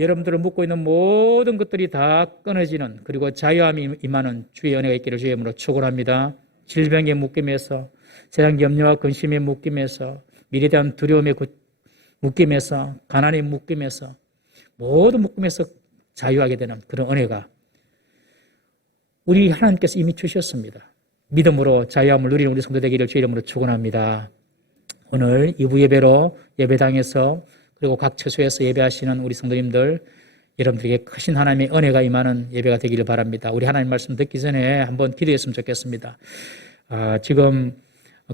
여러분들을 묶고 있는 모든 것들이 다 끊어지는, 그리고 자유함이 임하는 주의 은혜가 있기를 주의 이름으로 축원합니다. 질병의 묶임에서, 세상 염려와 근심의 묶임에서, 미래에 대한 두려움의 묶임에서, 가난의 묶임에서, 모든 묶임에서 자유하게 되는 그런 은혜가 우리 하나님께서 이미 주셨습니다. 믿음으로 자유함을 누리는 우리 성도 되기를 주의 이름으로 축원합니다. 오늘 2부 예배로 예배당에서 그리고 각 처소에서 예배하시는 우리 성도님들, 여러분들에게 크신 하나님의 은혜가 임하는 예배가 되기를 바랍니다. 우리 하나님 말씀 듣기 전에 한번 기도했으면 좋겠습니다. 지금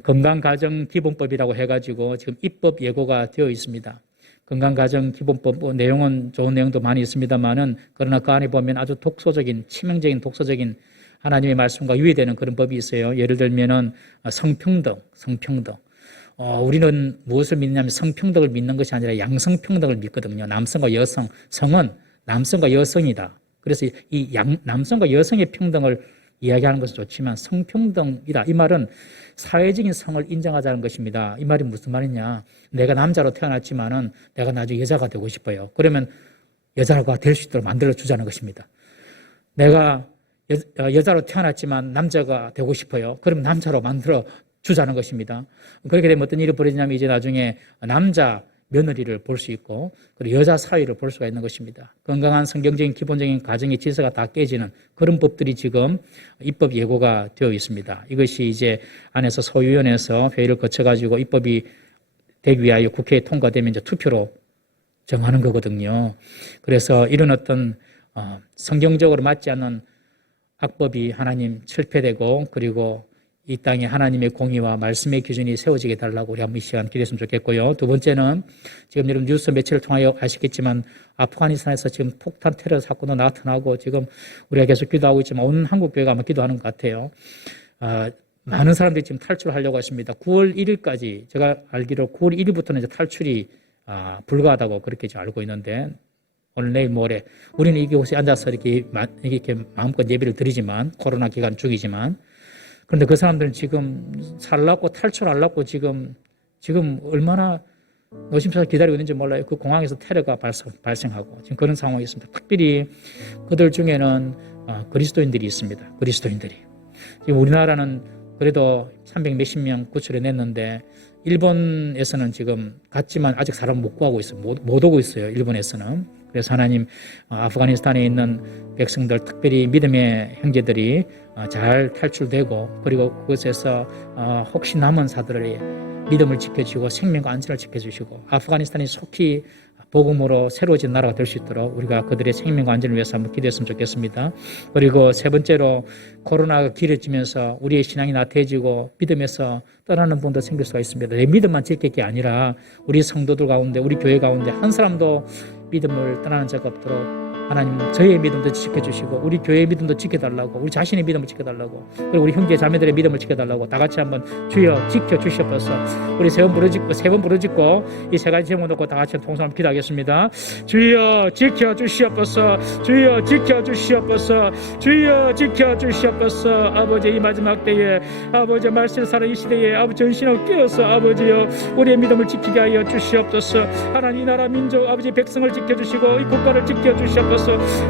건강가정기본법이라고 해가지고 지금 입법 예고가 되어 있습니다. 건강가정기본법 내용은 좋은 내용도 많이 있습니다만은, 그러나 그 안에 보면 아주 독소적인, 치명적인 독소적인 하나님의 말씀과 유의되는 그런 법이 있어요. 예를 들면은 성평등. 우리는 무엇을 믿느냐면 성평등을 믿는 것이 아니라 양성평등을 믿거든요. 남성과 여성, 성은 남성과 여성이다. 그래서 이 남성과 여성의 평등을 이야기하는 것은 좋지만 성평등이다. 이 말은 사회적인 성을 인정하자는 것입니다. 이 말이 무슨 말이냐? 내가 남자로 태어났지만은 내가 나중에 여자가 되고 싶어요. 그러면 여자가 될 수 있도록 만들어 주자는 것입니다. 내가 여자로 태어났지만 남자가 되고 싶어요. 그러면 남자로 만들어 주자는 것입니다. 그렇게 되면 어떤 일이 벌어지냐면 이제 나중에 남자 며느리를 볼 수 있고, 그리고 여자 사위를 볼 수가 있는 것입니다. 건강한 성경적인 기본적인 가정의 질서가 다 깨지는 그런 법들이 지금 입법 예고가 되어 있습니다. 이것이 이제 안에서 소위원회에서 회의를 거쳐가지고 입법이 되기 위하여 국회에 통과되면 이제 투표로 정하는 거거든요. 그래서 이런 어떤 성경적으로 맞지 않는 악법이 하나님 철폐되고, 그리고 이 땅에 하나님의 공의와 말씀의 기준이 세워지게 달라고 우리 한번 이 시간 기도했으면 좋겠고요. 두 번째는 지금 여러분 뉴스 매체를 통하여 아시겠지만 아프가니스탄에서 지금 폭탄 테러 사건도 나타나고 지금 우리가 계속 기도하고 있지만 온 한국교회가 아마 기도하는 것 같아요. 많은 사람들이 지금 탈출하려고 했습니다. 9월 1일까지 제가 알기로 9월 1일부터는 이제 탈출이 불가하다고 그렇게 알고 있는데, 오늘 내일 모레 우리는 이곳에 앉아서 이렇게 마음껏 예배를 드리지만 코로나 기간 중이지만, 그런데 그 사람들은 지금 살라고 탈출하려고 지금 얼마나 노심초사 기다리고 있는지 몰라요. 그 공항에서 테러가 발생하고 지금 그런 상황이 있습니다. 특별히 그들 중에는 그리스도인들이 있습니다. 그리스도인들이. 지금 우리나라는 그래도 300 몇십 명 구출해냈는데 일본에서는 지금 갔지만 아직 사람 못 구하고 있어요. 못 오고 있어요. 일본에서는. 그래서 하나님 아프가니스탄에 있는 백성들, 특별히 믿음의 형제들이 잘 탈출되고, 그리고 그곳에서 혹시 남은 사들의 믿음을 지켜주고 생명과 안전을 지켜주시고 아프가니스탄이 속히 복음으로 새로워진 나라가 될 수 있도록 우리가 그들의 생명과 안전을 위해서 한번 기도했으면 좋겠습니다. 그리고 세 번째로 코로나가 길어지면서 우리의 신앙이 나태해지고 믿음에서 떠나는 분도 생길 수가 있습니다. 내 믿음만 지킬 게 아니라 우리 성도들 가운데, 우리 교회 가운데 한 사람도 믿음을 떠나는 자가 없도록 하나님 저희의 믿음도 지켜주시고 우리 교회의 믿음도 지켜달라고, 우리 자신의 믿음을 지켜달라고, 그리고 우리 형제 자매들의 믿음을 지켜달라고 다 같이 한번 주여 지켜주시옵소서. 우리 세 번 부르짖고 이 세 가지 제목 놓고 다 같이 통성을 기도하겠습니다. 주여 지켜주시옵소서. 주여 지켜주시옵소서. 주여 지켜주시옵소서. 아버지, 이 마지막 때에 아버지 말씀을 살아 이 시대에 아버지 전신을 깨어서 아버지여 우리의 믿음을 지키게 하여 주시옵소서. 하나님, 이 나라 민족 아버지 백성을 지켜주시고 이 국가를 지켜주시옵소서.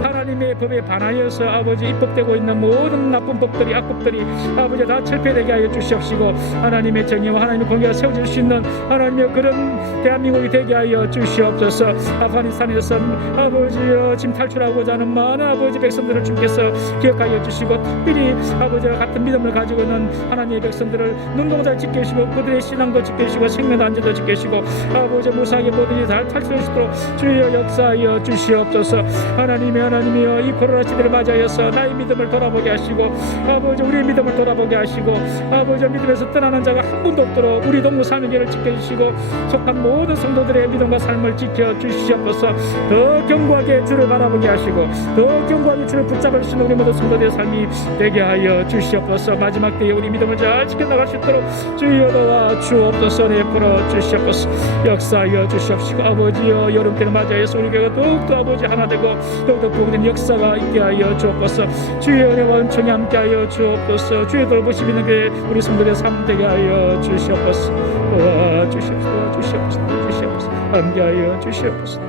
하나님의 법에 반하여서 아버지 입법되고 있는 모든 나쁜 법들이, 악법들이 아버지 다 철폐되게 하여 주시옵시고, 하나님의 정의와 하나님의 공의가 세워질 수 있는 하나님의 그런 대한민국이 되게 하여 주시옵소서. 아프가니스탄에서 아버지여 지금 탈출하고자 하는 많은 아버지 백성들을 주께서 기억하여 주시고, 특별히 아버지와 같은 믿음을 가지고 있는 하나님의 백성들을 눈동자를 지켜주시고 그들의 신앙도 지켜주시고 생명도 안전도 지켜주시고 아버지 무사하게 모든 일이 잘 탈출할 수 있도록 주여 역사하여 주시옵소서. 하나님이여 이 코로나 시대를 맞이하여서 나의 믿음을 돌아보게 하시고 아버지 우리의 믿음을 돌아보게 하시고 아버지 믿음에서 떠나는 자가 한 분도 없도록 우리 동무 사명계를 지켜주시고 속한 모든 성도들의 믿음과 삶을 지켜주시옵소서. 더 견고하게 주를 바라보게 하시고 더 견고하게 주를 붙잡을 수 있는 우리 모든 성도들의 삶이 되게 하여 주시옵소서. 마지막 때에 우리 믿음을 잘 지켜나갈 수 있도록 주여 도와 주옵소서. 내풀어 주시옵소서. 역사하여 주시옵시고 아버지여 여름 때를 맞이하여서 우리 교회가 더욱더 아버지 하나 되고 더욱더 부흥된 역사가 있게 하여 주옵소서. 주의 은혜와 은총이 함께 하여 주옵소서. 주의 돌보심 있는 게 우리 성도들의 삶 되게 하여 주시옵소서. 도와주시옵소서. 함께 하여 주시옵소서.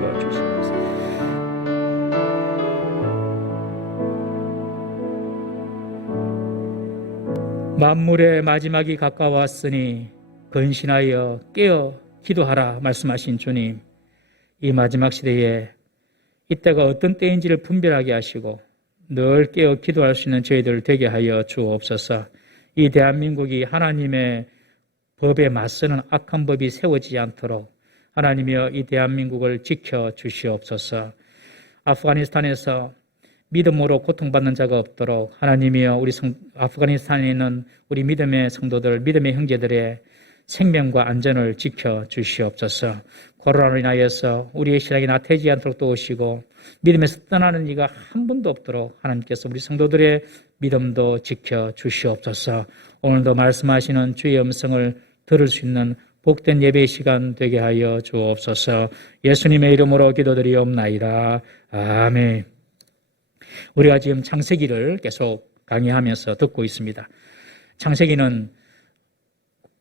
만물의 마지막이 가까웠으니 근신하여 깨어 기도하라 말씀하신 주님, 이 마지막 시대에 이때가 어떤 때인지를 분별하게 하시고 늘 깨어 기도할 수 있는 저희들 되게 하여 주옵소서. 이 대한민국이 하나님의 법에 맞서는 악한 법이 세워지지 않도록 하나님이여 이 대한민국을 지켜 주시옵소서. 아프가니스탄에서 믿음으로 고통받는 자가 없도록 하나님이여 우리 아프가니스탄에 있는 우리 믿음의 성도들, 믿음의 형제들의 생명과 안전을 지켜 주시옵소서. 코로나로 인하여서 우리의 신앙이 나태해지지 않도록 도우시고 믿음에서 떠나는 이가 한 번도 없도록 하나님께서 우리 성도들의 믿음도 지켜 주시옵소서. 오늘도 말씀하시는 주의 음성을 들을 수 있는 복된 예배의 시간 되게 하여 주옵소서. 예수님의 이름으로 기도드리옵나이다. 아멘. 우리가 지금 창세기를 계속 강의하면서 듣고 있습니다. 창세기는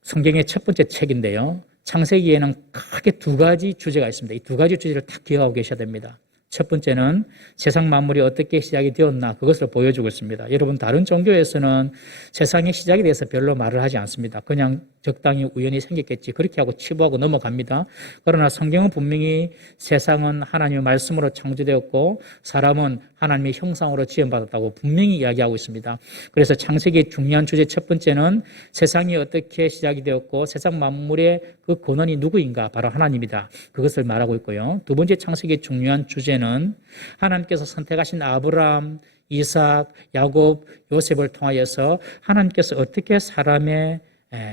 성경의 첫 번째 책인데요. 창세기에는 크게 두 가지 주제가 있습니다. 이 두 가지 주제를 딱 기억하고 계셔야 됩니다. 첫 번째는 세상 만물이 어떻게 시작이 되었나 그것을 보여주고 있습니다. 여러분 다른 종교에서는 세상의 시작에 대해서 별로 말을 하지 않습니다. 그냥 적당히 우연히 생겼겠지 그렇게 하고 치부하고 넘어갑니다. 그러나 성경은 분명히 세상은 하나님의 말씀으로 창조되었고 사람은 하나님의 형상으로 지음받았다고 분명히 이야기하고 있습니다. 그래서 창세기의 중요한 주제 첫 번째는 세상이 어떻게 시작이 되었고 세상 만물의 그 근원이 누구인가? 바로 하나님이다. 그것을 말하고 있고요. 두 번째 창세기의 중요한 주제는 하나님께서 선택하신 아브라함, 이삭, 야곱, 요셉을 통하여서 하나님께서 어떻게 사람의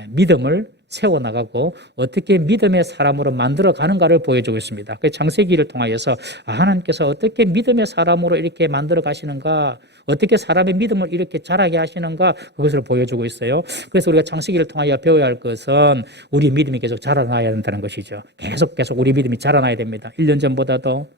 믿음을 세워나가고 어떻게 믿음의 사람으로 만들어가는가를 보여주고 있습니다. 그 창세기를 통하여서 하나님께서 어떻게 믿음의 사람으로 이렇게 만들어 가시는가, 어떻게 사람의 믿음을 이렇게 자라게 하시는가 그것을 보여주고 있어요. 그래서 우리가 창세기를 통하여 배워야 할 것은 우리 믿음이 계속 자라나야 된다는 것이죠. 계속 우리 믿음이 자라나야 됩니다. 1년 전보다도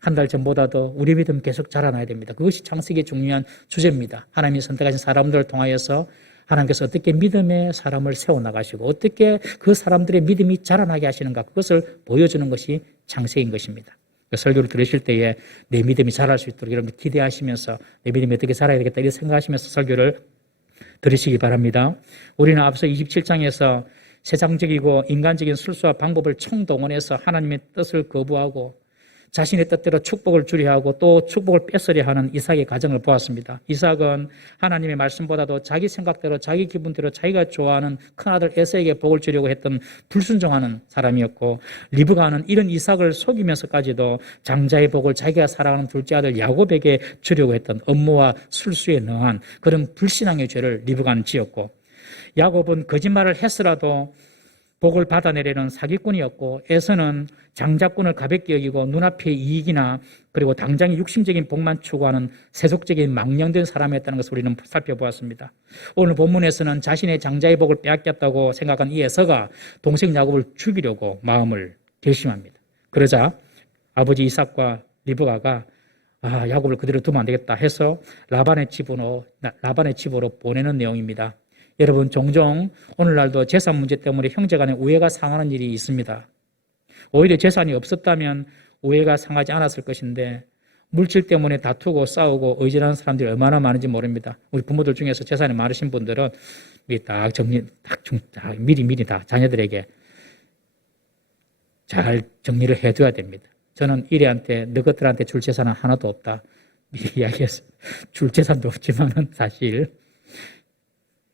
한 달 전보다도 우리 믿음 계속 자라나야 됩니다. 그것이 창세기의 중요한 주제입니다. 하나님이 선택하신 사람들을 통하여서 하나님께서 어떻게 믿음의 사람을 세워나가시고 어떻게 그 사람들의 믿음이 자라나게 하시는가 그것을 보여주는 것이 창세기인 것입니다. 설교를 들으실 때에 내 믿음이 자랄 수 있도록 여러분 기대하시면서 내 믿음이 어떻게 자라야 되겠다 이렇게 생각하시면서 설교를 들으시기 바랍니다. 우리는 앞서 27장에서 세상적이고 인간적인 술수와 방법을 총동원해서 하나님의 뜻을 거부하고 자신의 뜻대로 축복을 주려 하고 또 축복을 뺏으려 하는 이삭의 가정을 보았습니다. 이삭은 하나님의 말씀보다도 자기 생각대로 자기 기분대로 자기가 좋아하는 큰아들 에서에게 복을 주려고 했던 불순종하는 사람이었고 리브가는 이런 이삭을 속이면서까지도 장자의 복을 자기가 사랑하는 둘째 아들 야곱에게 주려고 했던 업무와 술수에 능한 그런 불신앙의 죄를 리브가는 지었고 야곱은 거짓말을 했으라도 복을 받아내려는 사기꾼이었고 에서는 장자꾼을 가볍게 여기고 눈앞의 이익이나 그리고 당장의 육신적인 복만 추구하는 세속적인 망령된 사람이었다는 것을 우리는 살펴보았습니다. 오늘 본문에서는 자신의 장자의 복을 빼앗겼다고 생각한 이 에서가 동생 야곱을 죽이려고 마음을 결심합니다. 그러자 아버지 이삭과 리브가가 야곱을 그대로 두면 안 되겠다 해서 라반의 집으로 보내는 내용입니다. 여러분 종종 오늘날도 재산 문제 때문에 형제간에 우애가 상하는 일이 있습니다. 오히려 재산이 없었다면 우애가 상하지 않았을 것인데 물질 때문에 다투고 싸우고 의존하는 사람들이 얼마나 많은지 모릅니다. 우리 부모들 중에서 재산이 많으신 분들은 미리 다 자녀들에게 잘 정리를 해둬야 됩니다. 저는 이래한테 너희들한테 줄 재산은 하나도 없다 미리 이야기했어요. 줄 재산도 없지만은 사실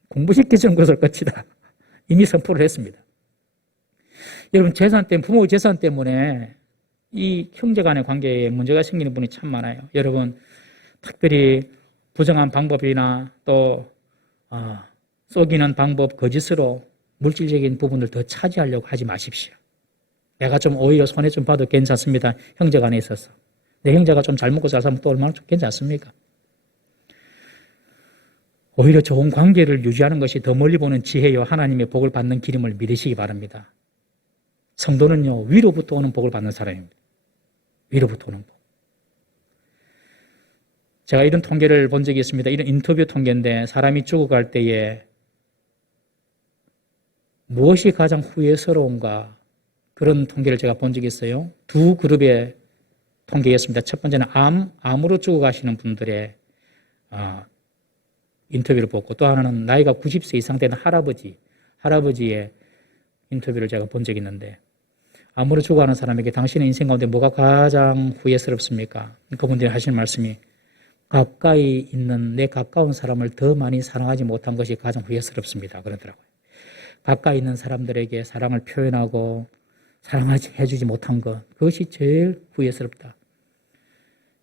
공부시켜주는 것을 끝이다. 이미 선포를 했습니다. 여러분 부모의 재산 때문에 이 형제 간의 관계에 문제가 생기는 분이 참 많아요. 여러분 특별히 부정한 방법이나 또 속이는 방법, 거짓으로 물질적인 부분을 더 차지하려고 하지 마십시오. 내가 좀 오히려 손해 좀 봐도 괜찮습니다. 형제 간에 있어서. 내 형제가 좀 잘 먹고 잘 살면 또 얼마나 좀 괜찮습니까? 오히려 좋은 관계를 유지하는 것이 더 멀리 보는 지혜요 하나님의 복을 받는 길임을 믿으시기 바랍니다. 성도는요 위로부터 오는 복을 받는 사람입니다. 위로부터 오는 복. 제가 이런 통계를 본 적이 있습니다. 이런 인터뷰 통계인데 사람이 죽어갈 때에 무엇이 가장 후회스러운가 그런 통계를 제가 본 적이 있어요. 두 그룹의 통계였습니다. 첫 번째는 암으로 죽어가시는 분들의 인터뷰를 보고, 또 하나는 나이가 90세 이상 되는 할아버지의 인터뷰를 제가 본 적이 있는데, 아무리 죽어가는 사람에게 당신의 인생 가운데 뭐가 가장 후회스럽습니까? 그분들이 하시는 말씀이, 가까이 있는 내 가까운 사람을 더 많이 사랑하지 못한 것이 가장 후회스럽습니다. 그러더라고요. 가까이 있는 사람들에게 사랑을 표현하고 해주지 못한 것, 그것이 제일 후회스럽다.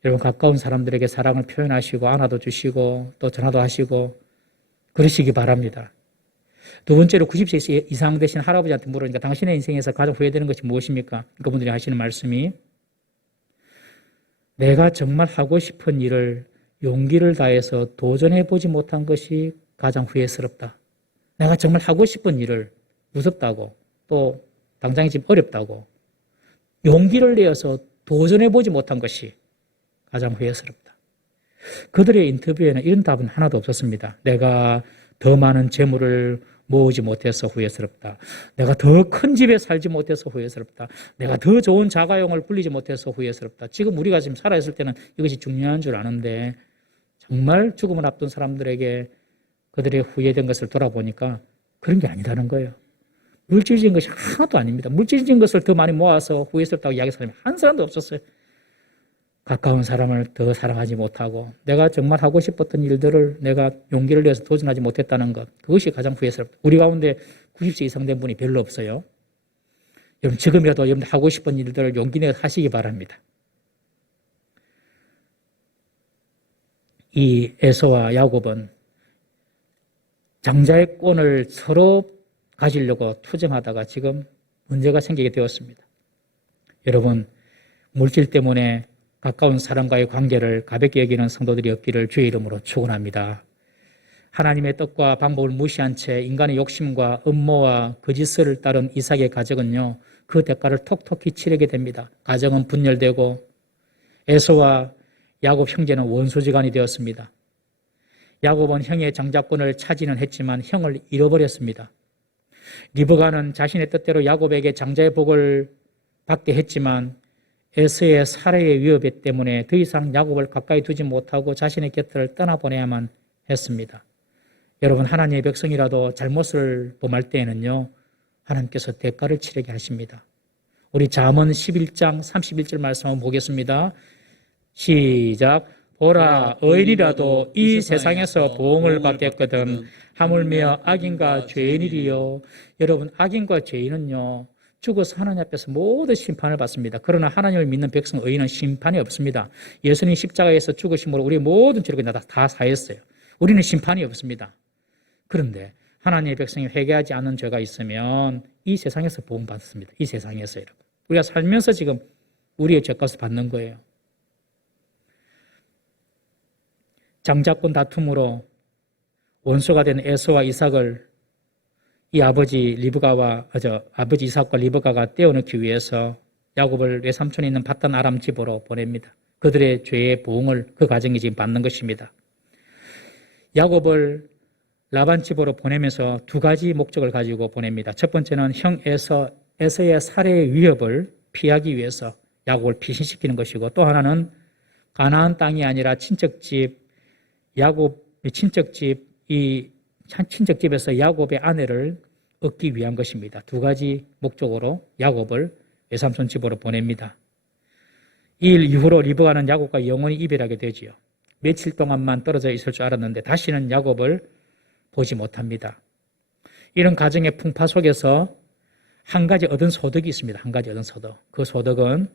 여러분, 가까운 사람들에게 사랑을 표현하시고 안아도 주시고 또 전화도 하시고 그러시기 바랍니다. 두 번째로 90세 이상 되신 할아버지한테 물으니까 당신의 인생에서 가장 후회되는 것이 무엇입니까? 그분들이 하시는 말씀이, 내가 정말 하고 싶은 일을 용기를 다해서 도전해보지 못한 것이 가장 후회스럽다. 내가 정말 하고 싶은 일을 무섭다고, 또 당장이 지금 어렵다고 용기를 내어서 도전해보지 못한 것이 가장 후회스럽다. 그들의 인터뷰에는 이런 답은 하나도 없었습니다. 내가 더 많은 재물을 모으지 못해서 후회스럽다. 내가 더 큰 집에 살지 못해서 후회스럽다. 내가 더 좋은 자가용을 굴리지 못해서 후회스럽다. 지금 우리가 지금 살아있을 때는 이것이 중요한 줄 아는데, 정말 죽음을 앞둔 사람들에게 그들의 후회된 것을 돌아보니까 그런 게 아니다는 거예요. 물질적인 것이 하나도 아닙니다. 물질적인 것을 더 많이 모아서 후회스럽다고 이야기하는 사람이 한 사람도 없었어요. 가까운 사람을 더 사랑하지 못하고 내가 정말 하고 싶었던 일들을 내가 용기를 내서 도전하지 못했다는 것, 그것이 가장 후회스럽다. 우리 가운데 90세 이상 된 분이 별로 없어요. 여러분, 지금이라도 여러분 하고 싶은 일들을 용기 내서 하시기 바랍니다. 이 에서와 야곱은 장자의 권을 서로 가지려고 투쟁하다가 지금 문제가 생기게 되었습니다. 여러분, 물질 때문에 가까운 사람과의 관계를 가볍게 여기는 성도들이 없기를 주의 이름으로 축원합니다. 하나님의 뜻과 방법을 무시한 채 인간의 욕심과 음모와 거짓을 따른 이삭의 가정은요, 그 대가를 톡톡히 치르게 됩니다. 가정은 분열되고 에서와 야곱 형제는 원수지간이 되었습니다. 야곱은 형의 장자권을 차지는 했지만 형을 잃어버렸습니다. 리브가는 자신의 뜻대로 야곱에게 장자의 복을 받게 했지만 에서의 살해의 위협 때문에 더 이상 야곱을 가까이 두지 못하고 자신의 곁을 떠나보내야만 했습니다. 여러분, 하나님의 백성이라도 잘못을 범할 때에는요, 하나님께서 대가를 치르게 하십니다. 우리 잠언 11장 31절 말씀 한번 보겠습니다. 시작. 보라, 의인이라도 이 세상에서 보응을 받겠거든 하물며 악인과 죄인이리요. 여러분, 악인과 죄인은요, 죽어서 하나님 앞에서 모든 심판을 받습니다. 그러나 하나님을 믿는 백성 의인은 심판이 없습니다. 예수님 십자가에서 죽으심으로 우리 모든 죄를 다 사했어요. 우리는 심판이 없습니다. 그런데 하나님의 백성이 회개하지 않는 죄가 있으면 이 세상에서 보응받습니다. 이 세상에서 여러분. 우리가 살면서 지금 우리의 죄값을 받는 거예요. 장자권 다툼으로 원수가 된 에서와 이삭을 이 아버지 이삭과 리브가가 떼어놓기 위해서 야곱을 외삼촌에 있는 밧단 아람 집으로 보냅니다. 그들의 죄의 보응을 그 가정이 지금 받는 것입니다. 야곱을 라반 집으로 보내면서 두 가지 목적을 가지고 보냅니다. 첫 번째는 형 에서의 살해의 위협을 피하기 위해서 야곱을 피신시키는 것이고, 또 하나는 가나안 땅이 아니라 야곱의 친척집에서 야곱의 아내를 얻기 위한 것입니다. 두 가지 목적으로 야곱을 외삼촌 집으로 보냅니다. 이 일 이후로 리브가는 야곱과 영원히 이별하게 되지요. 며칠 동안만 떨어져 있을 줄 알았는데 다시는 야곱을 보지 못합니다. 이런 가정의 풍파 속에서 한 가지 얻은 소득이 있습니다. 한 가지 얻은 소득. 그 소득은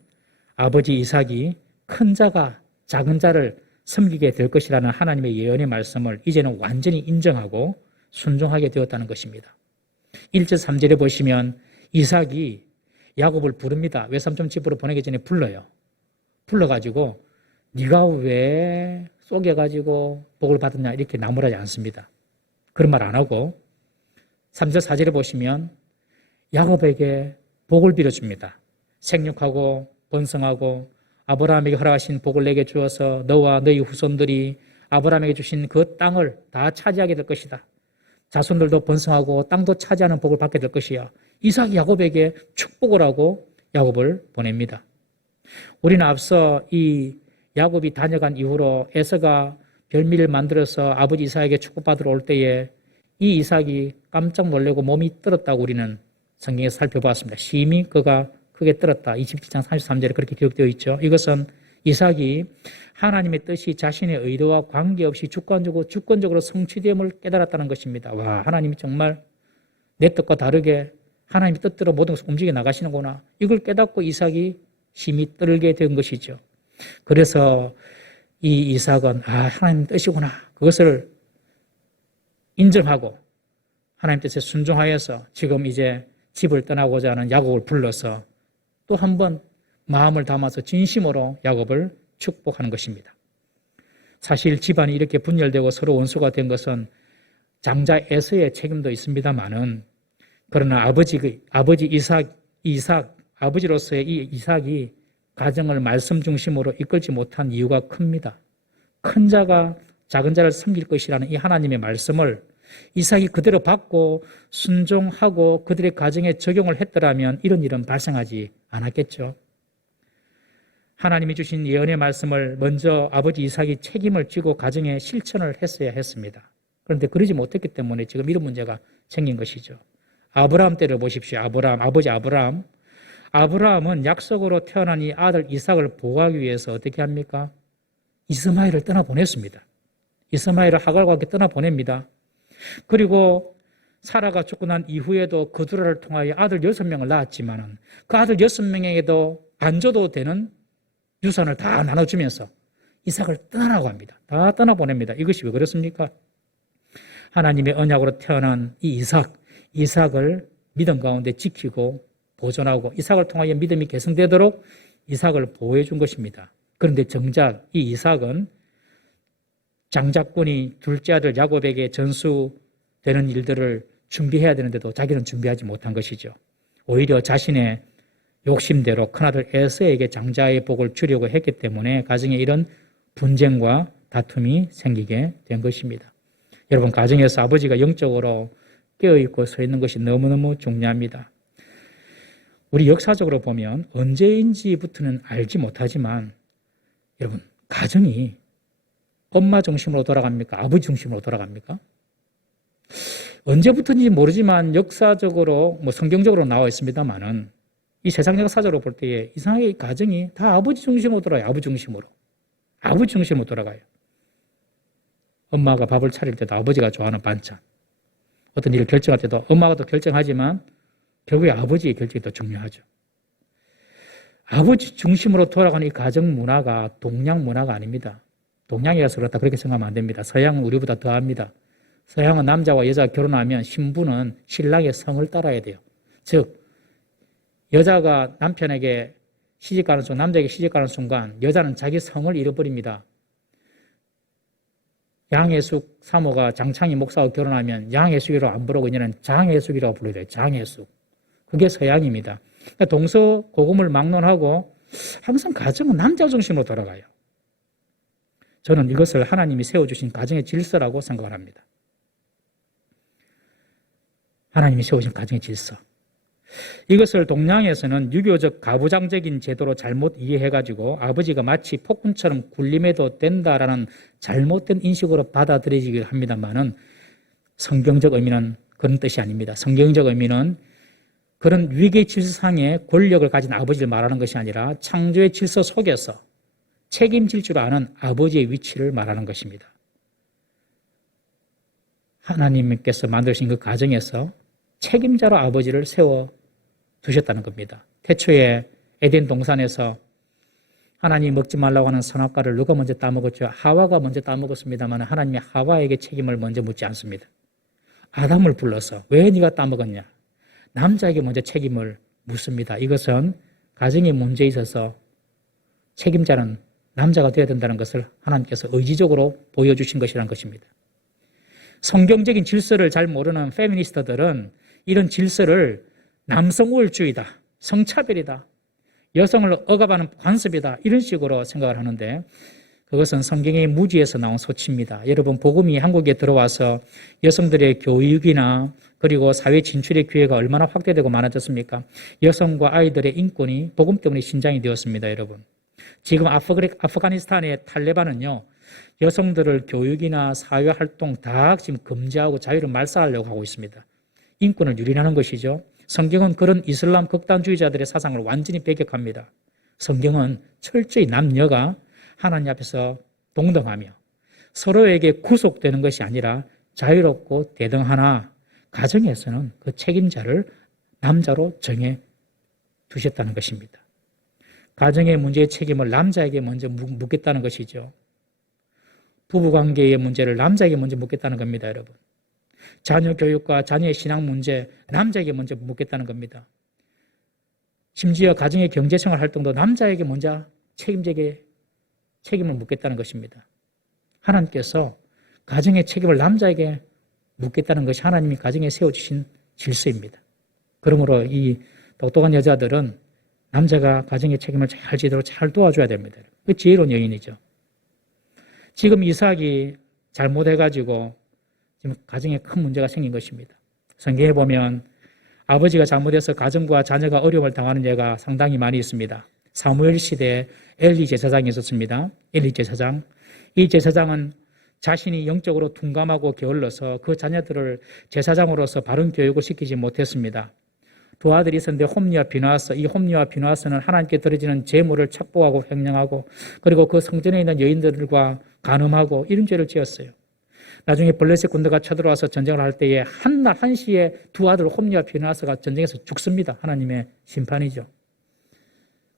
아버지 이삭이 큰 자가 작은 자를 섬기게 될 것이라는 하나님의 예언의 말씀을 이제는 완전히 인정하고 순종하게 되었다는 것입니다. 1절 3절에 보시면 이삭이 야곱을 부릅니다. 외삼촌 집으로 보내기 전에 불러가지고 네가 왜 속여가지고 복을 받았냐 이렇게 나무라지 않습니다. 그런 말 안 하고 3절 4절에 보시면 야곱에게 복을 빌어줍니다. 생육하고 번성하고 아브라함에게 허락하신 복을 내게 주어서 너와 너희 후손들이 아브라함에게 주신 그 땅을 다 차지하게 될 것이다. 자손들도 번성하고 땅도 차지하는 복을 받게 될 것이야. 이삭이 야곱에게 축복을 하고 야곱을 보냅니다. 우리는 앞서 이 야곱이 다녀간 이후로 에서가 별미를 만들어서 아버지 이삭에게 축복받으러 올 때에 이 이삭이 깜짝 놀라고 몸이 떨었다고 우리는 성경에서 살펴보았습니다. 심히 그가 크게 떨었다. 27장 33절에 그렇게 기록되어 있죠. 이것은 이삭이 하나님의 뜻이 자신의 의도와 관계없이 주권적으로 성취됨을 깨달았다는 것입니다. 와, 하나님이 정말 내 뜻과 다르게 하나님의 뜻대로 모든 것을 움직여 나가시는구나. 이걸 깨닫고 이삭이 심히 떨게 된 것이죠. 그래서 이 이삭은 하나님 뜻이구나. 그것을 인정하고 하나님 뜻에 순종하여서 지금 이제 집을 떠나고자 하는 야곱을 불러서 또 한 번 마음을 담아서 진심으로 야곱을 축복하는 것입니다. 사실 집안이 이렇게 분열되고 서로 원수가 된 것은 장자 에서의 책임도 있습니다만은 그러나 아버지 이삭 아버지로서의 이 이삭이 가정을 말씀 중심으로 이끌지 못한 이유가 큽니다. 큰 자가 작은 자를 섬길 것이라는 이 하나님의 말씀을 이삭이 그대로 받고 순종하고 그들의 가정에 적용을 했더라면 이런 일은 발생하지 않았겠죠. 하나님이 주신 예언의 말씀을 먼저 아버지 이삭이 책임을 지고 가정에 실천을 했어야 했습니다. 그런데 그러지 못했기 때문에 지금 이런 문제가 생긴 것이죠. 아브라함 때를 보십시오. 아버지 아브라함. 아브라함은 약속으로 태어난 이 아들 이삭을 보호하기 위해서 어떻게 합니까? 이스마엘을 떠나보냈습니다. 이스마엘을 하갈과 함께 떠나보냅니다. 그리고 사라가 죽고 난 이후에도 그두라를 통하여 아들 6명을 낳았지만 그 아들 6명에게도 안 줘도 되는 유산을 다 나눠주면서 이삭을 떠나라고 합니다. 다 떠나보냅니다. 이것이 왜 그렇습니까? 하나님의 언약으로 태어난 이 이삭을 믿음 가운데 지키고 보존하고 이삭을 통하여 믿음이 개성되도록 이삭을 보호해 준 것입니다. 그런데 정작 이 이삭은 장자권이 둘째 아들 야곱에게 전수되는 일들을 준비해야 되는데도 자기는 준비하지 못한 것이죠. 오히려 자신의 욕심대로 큰아들 에서에게 장자의 복을 주려고 했기 때문에 가정에 이런 분쟁과 다툼이 생기게 된 것입니다. 여러분, 가정에서 아버지가 영적으로 깨어있고 서 있는 것이 너무너무 중요합니다. 우리 역사적으로 보면 언제인지부터는 알지 못하지만 여러분, 가정이 엄마 중심으로 돌아갑니까? 아버지 중심으로 돌아갑니까? 언제부터인지 모르지만 역사적으로 성경적으로 나와 있습니다만은 이 세상 역사적으로 볼 때에 이상하게 이 가정이 다 아버지 중심으로 돌아가요. 아버지 중심으로 돌아가요. 엄마가 밥을 차릴 때도 아버지가 좋아하는 반찬, 어떤 일을 결정할 때도 엄마가 또 결정하지만 결국에 아버지의 결정이 더 중요하죠. 아버지 중심으로 돌아가는 이 가정 문화가 동양 문화가 아닙니다. 동양이라서 그렇다 그렇게 생각하면 안 됩니다. 서양은 우리보다 더 합니다. 서양은 남자와 여자가 결혼하면 신부는 신랑의 성을 따라야 돼요. 즉 여자가 남편에게 시집가는 순간, 남자에게 시집가는 순간 여자는 자기 성을 잃어버립니다. 양혜숙 사모가 장창희 목사하고 결혼하면 양혜숙이라고 안 부르고 이제는 장혜숙이라고 불러야 돼요. 장혜숙. 그게 서양입니다. 그러니까 동서고금을 막론하고 항상 가정은 남자 중심으로 돌아가요. 저는 이것을 하나님이 세워주신 가정의 질서라고 생각을 합니다. 하나님이 세우신 가정의 질서. 이것을 동양에서는 유교적 가부장적인 제도로 잘못 이해해가지고 아버지가 마치 폭군처럼 군림해도 된다라는 잘못된 인식으로 받아들여지기를 합니다만은 성경적 의미는 그런 뜻이 아닙니다. 성경적 의미는 그런 위계 질서상의 권력을 가진 아버지를 말하는 것이 아니라 창조의 질서 속에서 책임질 줄 아는 아버지의 위치를 말하는 것입니다. 하나님께서 만드신 그 가정에서 책임자로 아버지를 세워 두셨다는 겁니다. 태초에 에덴 동산에서 하나님이 먹지 말라고 하는 선악과를 누가 먼저 따먹었죠? 하와가 먼저 따먹었습니다만 하나님이 하와에게 책임을 먼저 묻지 않습니다. 아담을 불러서 왜 네가 따먹었냐? 남자에게 먼저 책임을 묻습니다. 이것은 가정의 문제에 있어서 책임자는 남자가 되어야 된다는 것을 하나님께서 의지적으로 보여주신 것이라는 것입니다. 성경적인 질서를 잘 모르는 페미니스트들은 이런 질서를 남성 우월주의다, 성차별이다, 여성을 억압하는 관습이다 이런 식으로 생각을 하는데 그것은 성경의 무지에서 나온 소치입니다. 여러분, 복음이 한국에 들어와서 여성들의 교육이나 그리고 사회 진출의 기회가 얼마나 확대되고 많아졌습니까? 여성과 아이들의 인권이 복음 때문에 신장이 되었습니다. 여러분, 지금 아프가니스탄의 탈레반은요 여성들을 교육이나 사회활동 다 지금 금지하고 자유를 말살하려고 하고 있습니다. 인권을 유린하는 것이죠. 성경은 그런 이슬람 극단주의자들의 사상을 완전히 배격합니다. 성경은 철저히 남녀가 하나님 앞에서 동등하며 서로에게 구속되는 것이 아니라 자유롭고 대등하나 가정에서는 그 책임자를 남자로 정해 두셨다는 것입니다. 가정의 문제의 책임을 남자에게 먼저 묻겠다는 것이죠. 부부관계의 문제를 남자에게 먼저 묻겠다는 겁니다, 여러분. 자녀 교육과 자녀의 신앙 문제 남자에게 먼저 묻겠다는 겁니다. 심지어 가정의 경제생활 활동도 남자에게 먼저 책임을 묻겠다는 것입니다. 하나님께서 가정의 책임을 남자에게 묻겠다는 것이 하나님이 가정에 세워주신 질서입니다. 그러므로 이 똑똑한 여자들은 남자가 가정의 책임을 잘 지도록 잘 도와줘야 됩니다. 그 지혜로운 여인이죠. 지금 이삭이 잘못해가지고 지금 가정에 큰 문제가 생긴 것입니다. 성경에 보면 아버지가 잘못해서 가정과 자녀가 어려움을 당하는 예가 상당히 많이 있습니다. 사무엘 시대에 엘리 제사장이 있었습니다. 엘리 제사장. 이 제사장은 자신이 영적으로 둔감하고 게을러서 그 자녀들을 제사장으로서 바른 교육을 시키지 못했습니다. 두 아들이 있었는데 홈리와 비나하스, 이 홈리와 비나하스는 하나님께 드려지는 제물을 착복하고 횡령하고 그리고 그 성전에 있는 여인들과 간음하고 이런 죄를 지었어요. 나중에 블레셋 군대가 쳐들어와서 전쟁을 할 때에 한날 한시에 두 아들 홈리와 비나하스가 전쟁에서 죽습니다. 하나님의 심판이죠.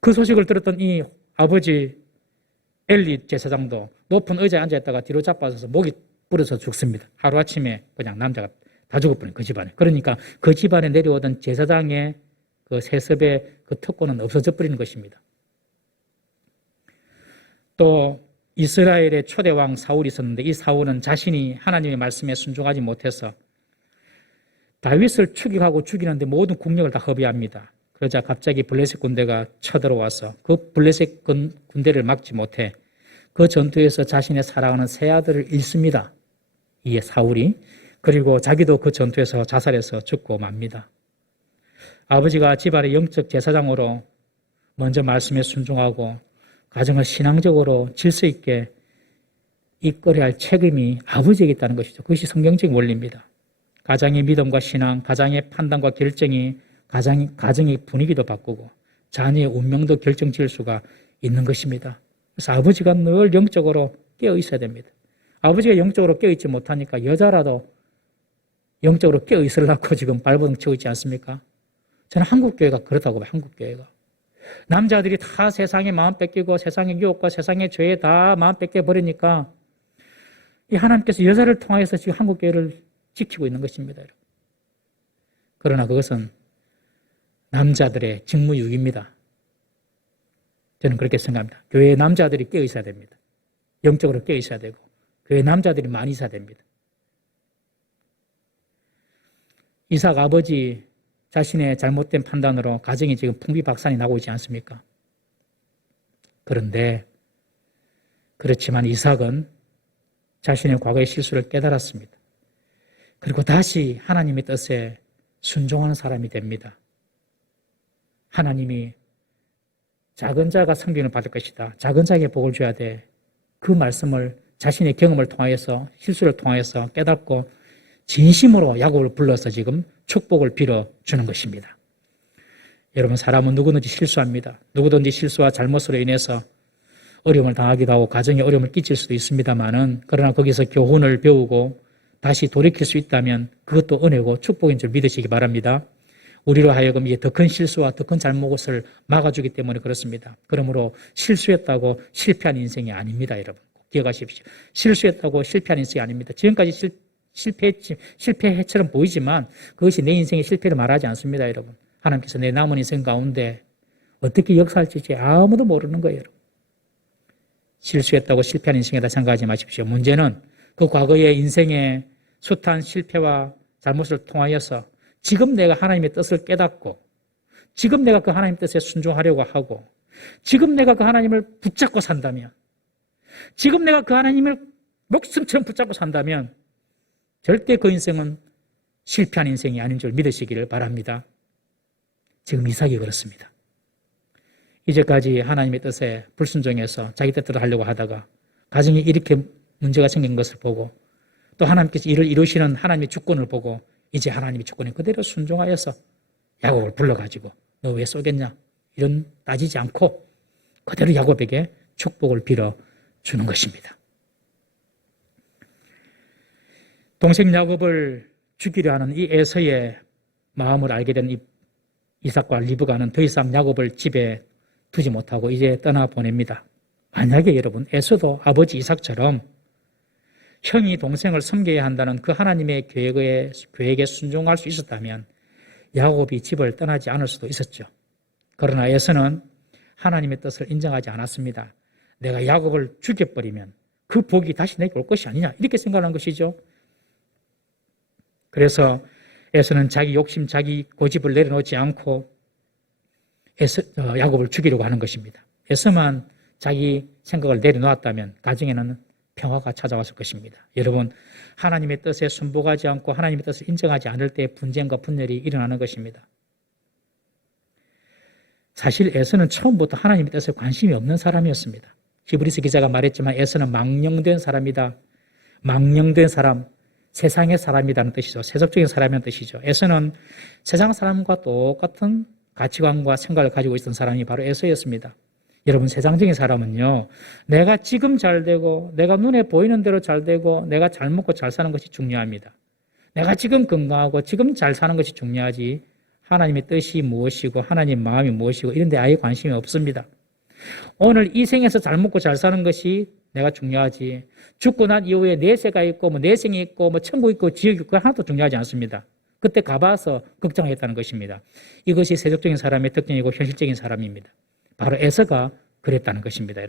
그 소식을 들었던 이 아버지 엘리 제사장도 높은 의자에 앉아있다가 뒤로 자빠져서 목이 부러져 죽습니다. 하루아침에 그냥 남자가 다 죽어버린 그 집안에. 그러니까 그 집안에 내려오던 제사장의 그 세습의 그 특권은 없어져 버리는 것입니다. 또 이스라엘의 초대왕 사울이 있었는데 이 사울은 자신이 하나님의 말씀에 순종하지 못해서 다윗을 추격하고 죽이는데 모든 국력을 다 허비합니다. 그러자 갑자기 블레셋 군대가 쳐들어와서 그 블레셋 군대를 막지 못해 그 전투에서 자신의 사랑하는 세 아들을 잃습니다. 이에 사울이. 그리고 자기도 그 전투에서 자살해서 죽고 맙니다. 아버지가 집안의 영적 제사장으로 먼저 말씀에 순종하고 가정을 신앙적으로 질서 있게 이끌어야 할 책임이 아버지에게 있다는 것이죠. 그것이 성경적인 원리입니다. 가정의 믿음과 신앙, 가정의 판단과 결정이 가정의 분위기도 바꾸고 자녀의 운명도 결정지을 수가 있는 것입니다. 그래서 아버지가 늘 영적으로 깨어 있어야 됩니다. 아버지가 영적으로 깨어 있지 못하니까 여자라도 영적으로 깨어 있으려고 지금 발버둥 치고 있지 않습니까? 저는 한국교회가 그렇다고 봐요. 한국교회가. 남자들이 다 세상에 마음 뺏기고 세상의 유혹과 세상의 죄에 다 마음 뺏겨버리니까 이 하나님께서 여자를 통해서 지금 한국교회를 지키고 있는 것입니다. 그러나 그것은 남자들의 직무유기입니다. 저는 그렇게 생각합니다. 교회에 남자들이 깨어 있어야 됩니다. 영적으로 깨어 있어야 되고 교회에 남자들이 많이 있어야 됩니다. 이삭 아버지 자신의 잘못된 판단으로 가정이 지금 풍비박산이 나고 있지 않습니까? 그런데 그렇지만 이삭은 자신의 과거의 실수를 깨달았습니다. 그리고 다시 하나님의 뜻에 순종하는 사람이 됩니다. 하나님이 작은 자가 성경을 받을 것이다. 작은 자에게 복을 줘야 돼. 그 말씀을 자신의 경험을 통하여서 실수를 통하여서 깨닫고 진심으로 야곱을 불러서 지금 축복을 빌어주는 것입니다. 여러분, 사람은 누구든지 실수합니다. 누구든지 실수와 잘못으로 인해서 어려움을 당하기도 하고 가정에 어려움을 끼칠 수도 있습니다만은 그러나 거기서 교훈을 배우고 다시 돌이킬 수 있다면 그것도 은혜고 축복인 줄 믿으시기 바랍니다. 우리로 하여금 이게 더 큰 실수와 더 큰 잘못을 막아주기 때문에 그렇습니다. 그러므로 실수했다고 실패한 인생이 아닙니다, 여러분. 꼭 기억하십시오. 실수했다고 실패한 인생이 아닙니다. 지금까지 실패처럼 보이지만 그것이 내 인생의 실패를 말하지 않습니다, 여러분. 하나님께서 내 남은 인생 가운데 어떻게 역사할지 아무도 모르는 거예요, 여러분. 실수했다고 실패한 인생이다 생각하지 마십시오. 문제는 그 과거의 인생의 숱한 실패와 잘못을 통하여서 지금 내가 하나님의 뜻을 깨닫고 지금 내가 그 하나님의 뜻에 순종하려고 하고 지금 내가 그 하나님을 붙잡고 산다면 지금 내가 그 하나님을 목숨처럼 붙잡고 산다면 절대 그 인생은 실패한 인생이 아닌 줄 믿으시기를 바랍니다. 지금 이삭이 그렇습니다. 이제까지 하나님의 뜻에 불순종해서 자기 뜻대로 하려고 하다가 가정에 이렇게 문제가 생긴 것을 보고 또 하나님께서 이를 이루시는 하나님의 주권을 보고 이제 하나님의 주권에 그대로 순종하여서 야곱을 불러가지고 너 왜 쏘겠냐 이런 따지지 않고 그대로 야곱에게 축복을 빌어 주는 것입니다. 동생 야곱을 죽이려 하는 이 에서의 마음을 알게 된 이삭과 리브가는 더 이상 야곱을 집에 두지 못하고 이제 떠나보냅니다. 만약에 여러분 에서도 아버지 이삭처럼 형이 동생을 섬겨야 한다는 그 하나님의 계획에 순종할 수 있었다면 야곱이 집을 떠나지 않을 수도 있었죠. 그러나 에서는 하나님의 뜻을 인정하지 않았습니다. 내가 야곱을 죽여버리면 그 복이 다시 내게 올 것이 아니냐 이렇게 생각한 것이죠. 그래서 에서는 자기 욕심, 자기 고집을 내려놓지 않고 야곱을 죽이려고 하는 것입니다. 에서만 자기 생각을 내려놓았다면 가정에는 평화가 찾아왔을 것입니다. 여러분, 하나님의 뜻에 순복하지 않고 하나님의 뜻을 인정하지 않을 때 분쟁과 분열이 일어나는 것입니다. 사실 에서는 처음부터 하나님의 뜻에 관심이 없는 사람이었습니다. 히브리서 기자가 말했지만 에서는 망령된 사람이다. 망령된 사람, 세상의 사람이라는 뜻이죠. 세속적인 사람이라는 뜻이죠. 에서는 세상 사람과 똑같은 가치관과 생각을 가지고 있던 사람이 바로 에서였습니다. 여러분, 세상적인 사람은요, 내가 지금 잘 되고 내가 눈에 보이는 대로 잘 되고 내가 잘 먹고 잘 사는 것이 중요합니다. 내가 지금 건강하고 지금 잘 사는 것이 중요하지 하나님의 뜻이 무엇이고 하나님의 마음이 무엇이고 이런 데 아예 관심이 없습니다. 오늘 이 생에서 잘 먹고 잘 사는 것이 내가 중요하지 죽고 난 이후에 내세가 있고 뭐 내생이 있고 뭐 천국 있고 지옥이 있고 하나도 중요하지 않습니다. 그때 가봐서 걱정하겠다는 것입니다. 이것이 세속적인 사람의 특징이고 현실적인 사람입니다. 바로 에서가 그랬다는 것입니다.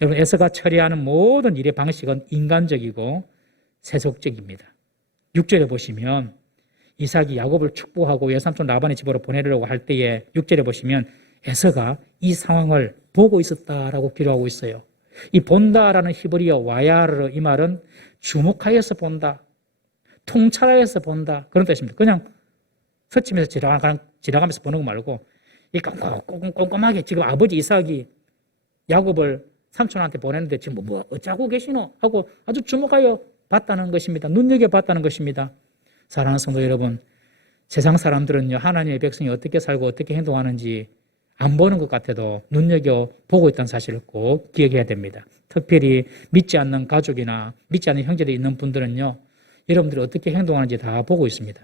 여러분 에서가 처리하는 모든 일의 방식은 인간적이고 세속적입니다. 6절에 보시면 이삭이 야곱을 축복하고 외삼촌 라반의 집으로 보내려고 할 때에 6절에 보시면 에서가 이 상황을 보고 있었다라고 기록하고 있어요. 이 본다라는 히브리어 와야르 이 말은 주목하여서 본다, 통찰하여서 본다 그런 뜻입니다. 그냥 서치면서 지나가면서 보는 거 말고 이 꼼꼼하게 지금 아버지 이삭이 야곱을 삼촌한테 보냈는데 지금 뭐 어쩌고 계시노 하고 아주 주목하여 봤다는 것입니다. 눈여겨봤다는 것입니다. 사랑하는 성도 여러분, 세상 사람들은요 하나님의 백성이 어떻게 살고 어떻게 행동하는지 안 보는 것 같아도 눈여겨보고 있다는 사실을 꼭 기억해야 됩니다. 특별히 믿지 않는 가족이나 믿지 않는 형제들이 있는 분들은요 여러분들이 어떻게 행동하는지 다 보고 있습니다.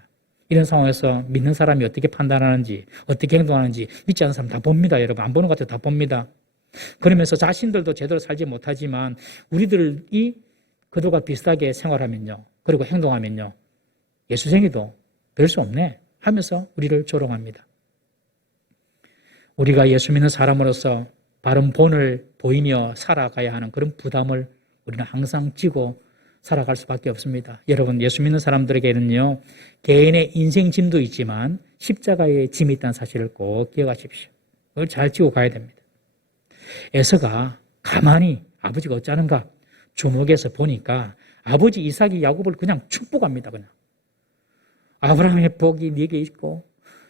이런 상황에서 믿는 사람이 어떻게 판단하는지 어떻게 행동하는지 믿지 않는 사람 다 봅니다. 여러분 안 보는 것 같아도 다 봅니다. 그러면서 자신들도 제대로 살지 못하지만 우리들이 그들과 비슷하게 생활하면요 그리고 행동하면요 예수생이도 별 수 없네 하면서 우리를 조롱합니다. 우리가 예수 믿는 사람으로서 바른 본을 보이며 살아가야 하는 그런 부담을 우리는 항상 지고 살아갈 수밖에 없습니다. 여러분 예수 믿는 사람들에게는요 개인의 인생 짐도 있지만 십자가의 짐이 있다는 사실을 꼭 기억하십시오. 그걸 잘 지고 가야 됩니다. 에서가 가만히 아버지가 어쩌는가 주목해서 보니까 아버지 이삭이 야곱을 그냥 축복합니다. 그냥 아브라함의 복이 네게 있고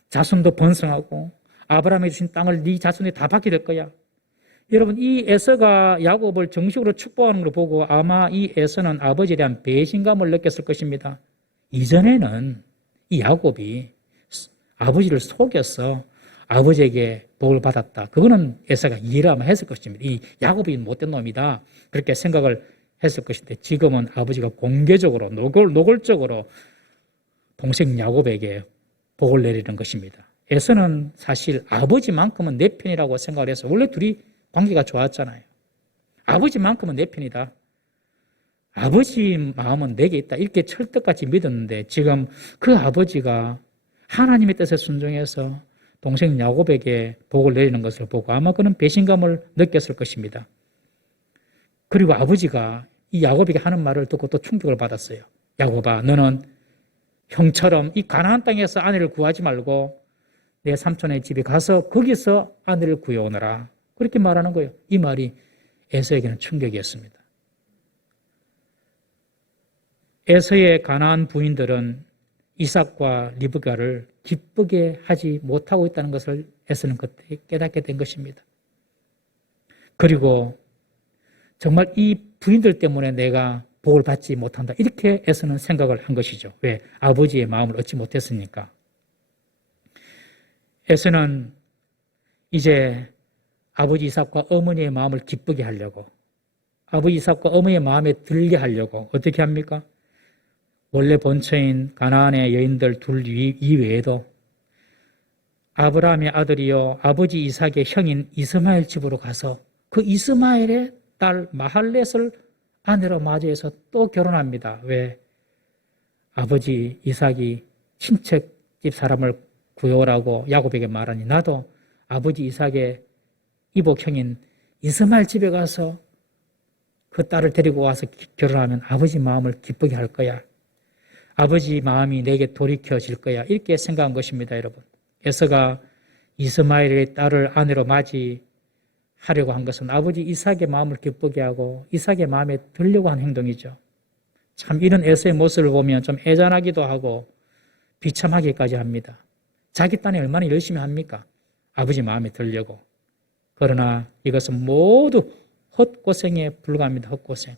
자손도 번성하고 아브라함이 주신 땅을 네 자손이 다 받게 될 거야. 여러분 이 에서가 야곱을 정식으로 축복하는 걸 보고 아마 이 에서는 아버지에 대한 배신감을 느꼈을 것입니다. 이전에는 이 야곱이 아버지를 속여서 아버지에게 복을 받았다. 그거는 에서가 이해를 아마 했을 것입니다. 이 야곱이 못된 놈이다. 그렇게 생각을 했을 것인데 지금은 아버지가 공개적으로 노골적으로 동생 야곱에게 복을 내리는 것입니다. 에서는 사실 아버지만큼은 내 편이라고 생각을 해서 원래 둘이 관계가 좋았잖아요. 아버지만큼은 내 편이다. 아버지 마음은 내게 있다. 이렇게 철떡같이 믿었는데 지금 그 아버지가 하나님의 뜻에 순종해서 동생 야곱에게 복을 내리는 것을 보고 아마 그는 배신감을 느꼈을 것입니다. 그리고 아버지가 이 야곱에게 하는 말을 듣고 또 충격을 받았어요. 야곱아, 너는 형처럼 이 가나안 땅에서 아내를 구하지 말고 내 삼촌의 집에 가서 거기서 아내를 구해오너라. 그렇게 말하는 거예요. 이 말이 에서에게는 충격이었습니다. 에서의 가나안 부인들은 이삭과 리브가를 기쁘게 하지 못하고 있다는 것을 에서는 그때 깨닫게 된 것입니다. 그리고 정말 이 부인들 때문에 내가 복을 받지 못한다. 이렇게 에서는 생각을 한 것이죠. 왜? 아버지의 마음을 얻지 못했으니까. 에서는 이제 아버지 이삭과 어머니의 마음을 기쁘게 하려고, 아버지 이삭과 어머니의 마음에 들게 하려고 어떻게 합니까? 원래 본처인 가나안의 여인들 둘 이외에도 아브라함의 아들이요 아버지 이삭의 형인 이스마엘 집으로 가서 그 이스마엘의 딸 마할렛을 아내로 맞이해서 또 결혼합니다. 왜? 아버지 이삭이 친척집 사람을 구해오라고 야곱에게 말하니 나도 아버지 이삭의 이복형인 이스마엘 집에 가서 그 딸을 데리고 와서 결혼하면 아버지 마음을 기쁘게 할 거야. 아버지 마음이 내게 돌이켜질 거야. 이렇게 생각한 것입니다, 여러분. 에서가 이스마엘의 딸을 아내로 맞이하려고 한 것은 아버지 이삭의 마음을 기쁘게 하고 이삭의 마음에 들려고 한 행동이죠. 참 이런 에서의 모습을 보면 좀 애잔하기도 하고 비참하기까지 합니다. 자기 딴에 얼마나 열심히 합니까? 아버지 마음에 들려고. 그러나 이것은 모두 헛고생에 불과합니다. 헛고생.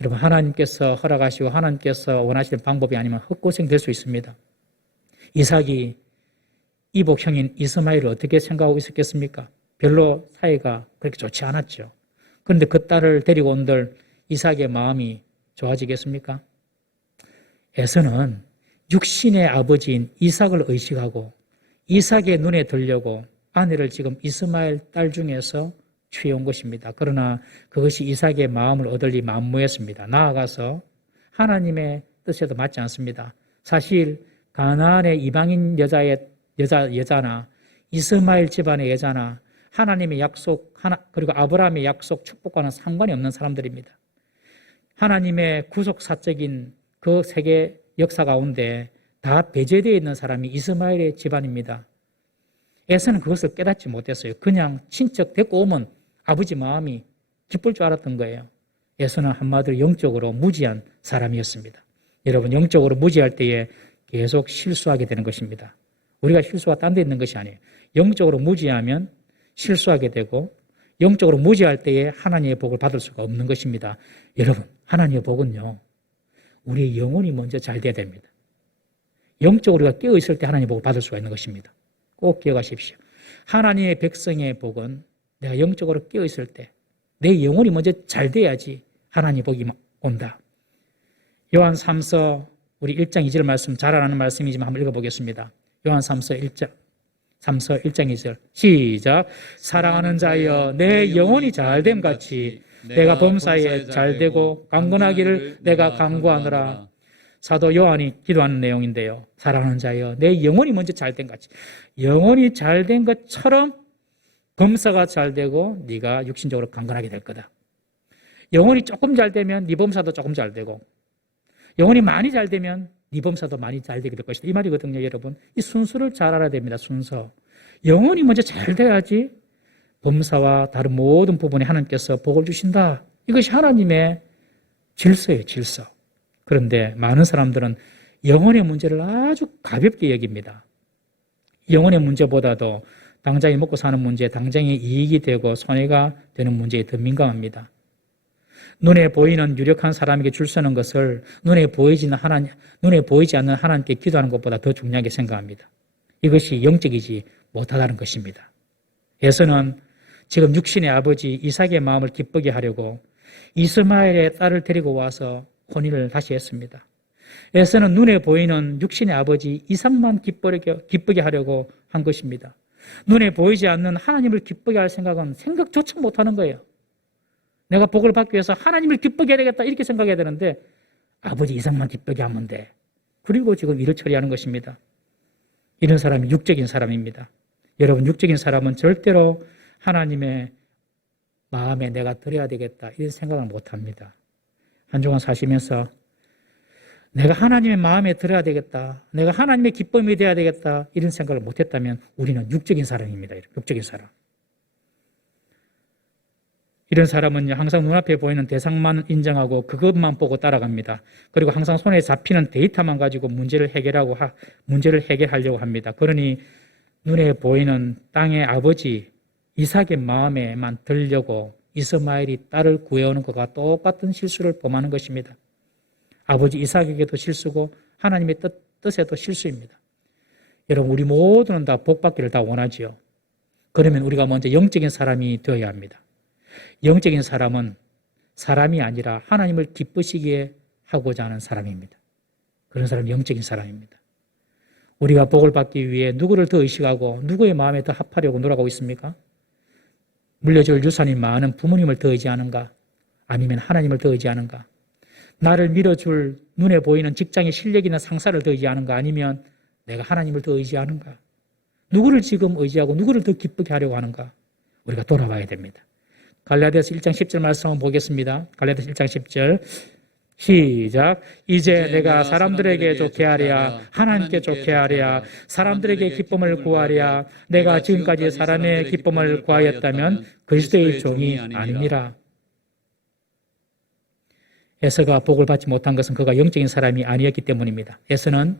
여러분, 하나님께서 허락하시고 하나님께서 원하시는 방법이 아니면 헛고생 될 수 있습니다. 이삭이 이복형인 이스마엘을 어떻게 생각하고 있었겠습니까? 별로 사이가 그렇게 좋지 않았죠. 그런데 그 딸을 데리고 온들 이삭의 마음이 좋아지겠습니까? 에서는 육신의 아버지인 이삭을 의식하고 이삭의 눈에 들려고 아내를 지금 이스마엘 딸 중에서 취해온 것입니다. 그러나 그것이 이삭의 마음을 얻을리 만무했습니다. 나아가서 하나님의 뜻에도 맞지 않습니다. 사실 가나안의 이방인 여자나 이스마엘 집안의 여자나 하나님의 약속 그리고 아브라함의 약속 축복과는 상관이 없는 사람들입니다. 하나님의 구속사적인 그 세계 역사 가운데 다 배제되어 있는 사람이 이스마엘의 집안입니다. 에서는 그것을 깨닫지 못했어요. 그냥 친척 데리고 오면 아버지 마음이 기쁠 줄 알았던 거예요. 에서는 한마디로 영적으로 무지한 사람이었습니다. 여러분, 영적으로 무지할 때에 계속 실수하게 되는 것입니다. 우리가 실수가 딴 데 있는 것이 아니에요. 영적으로 무지하면 실수하게 되고 영적으로 무지할 때에 하나님의 복을 받을 수가 없는 것입니다. 여러분, 하나님의 복은요, 우리의 영혼이 먼저 잘 돼야 됩니다. 영적으로 우리가 깨어있을 때 하나님의 복을 받을 수가 있는 것입니다. 꼭 기억하십시오. 하나님의 백성의 복은 내가 영적으로 깨어있을 때 내 영혼이 먼저 잘 돼야지 하나님의 복이 온다. 요한 3서 우리 1장 2절 말씀 잘 아는 말씀이지만 한번 읽어보겠습니다. 요한 3서 1장 2절 시작. 사랑하는 자여 내 영혼이 잘됨 같이 내가 범사에 잘되고 강건하기를 내가 간구하노라. 사도 요한이 기도하는 내용인데요. 사랑하는 자여 내 영혼이 먼저 잘된 같이 영혼이 잘된 것처럼 범사가 잘되고 네가 육신적으로 강건하게 될 거다. 영혼이 조금 잘되면 네 범사도 조금 잘되고 영혼이 많이 잘되면 네 범사도 많이 잘되게 될 것이다. 이 말이거든요, 여러분. 이 순서를 잘 알아야 됩니다. 순서. 영혼이 먼저 잘 돼야지 범사와 다른 모든 부분에 하나님께서 복을 주신다. 이것이 하나님의 질서예요, 질서. 그런데 많은 사람들은 영혼의 문제를 아주 가볍게 여깁니다. 영혼의 문제보다도 당장에 먹고 사는 문제, 당장에 이익이 되고 손해가 되는 문제에 더 민감합니다. 눈에 보이는 유력한 사람에게 줄 서는 것을 눈에 보이지 않는 하나님께 기도하는 것보다 더 중요하게 생각합니다. 이것이 영적이지 못하다는 것입니다. 에서는 지금 육신의 아버지 이삭의 마음을 기쁘게 하려고 이스마엘의 딸을 데리고 와서 혼인을 다시 했습니다. 에서는 눈에 보이는 육신의 아버지 이삭만 기쁘게 하려고 한 것입니다. 눈에 보이지 않는 하나님을 기쁘게 할 생각은 생각조차 못하는 거예요. 내가 복을 받기 위해서 하나님을 기쁘게 해야 되겠다 이렇게 생각해야 되는데 아버지 이삭만 기쁘게 하면 돼. 그리고 지금 일을 처리하는 것입니다. 이런 사람이 육적인 사람입니다. 여러분, 육적인 사람은 절대로 하나님의 마음에 내가 들어야 되겠다 이런 생각을 못합니다. 한 주간 사시면서 내가 하나님의 마음에 들어야 되겠다, 내가 하나님의 기쁨이 되어야 되겠다 이런 생각을 못했다면 우리는 육적인 사람입니다. 육적인 사람. 이런 사람은 항상 눈앞에 보이는 대상만 인정하고 그것만 보고 따라갑니다. 그리고 항상 손에 잡히는 데이터만 가지고 문제를 해결하려고 합니다. 그러니 눈에 보이는 땅의 아버지 이삭의 마음에만 들려고 이스마엘이 딸을 구해오는 것과 똑같은 실수를 범하는 것입니다. 아버지 이삭에게도 실수고 하나님의 뜻에도 실수입니다. 여러분, 우리 모두는 다 복받기를 다 원하지요. 그러면 우리가 먼저 영적인 사람이 되어야 합니다. 영적인 사람은 사람이 아니라 하나님을 기쁘시게 하고자 하는 사람입니다. 그런 사람이 영적인 사람입니다. 우리가 복을 받기 위해 누구를 더 의식하고 누구의 마음에 더 합하려고 노력하고 있습니까? 물려줄 유산이 많은 부모님을 더 의지하는가? 아니면 하나님을 더 의지하는가? 나를 밀어줄 눈에 보이는 직장의 실력이나 상사를 더 의지하는가? 아니면 내가 하나님을 더 의지하는가? 누구를 지금 의지하고 누구를 더 기쁘게 하려고 하는가? 우리가 돌아봐야 됩니다. 갈라디아서 1장 10절 말씀 한번 보겠습니다. 갈라디아서 1장 10절 시작. 이제 내가 사람들에게 좋게 하랴 하나님께 좋게 하랴 사람들에게 기쁨을 구하랴 내가 지금까지 사람의 기쁨을 구하였다면 그리스도의 종이 아니니라. 에서가 복을 받지 못한 것은 그가 영적인 사람이 아니었기 때문입니다. 에서는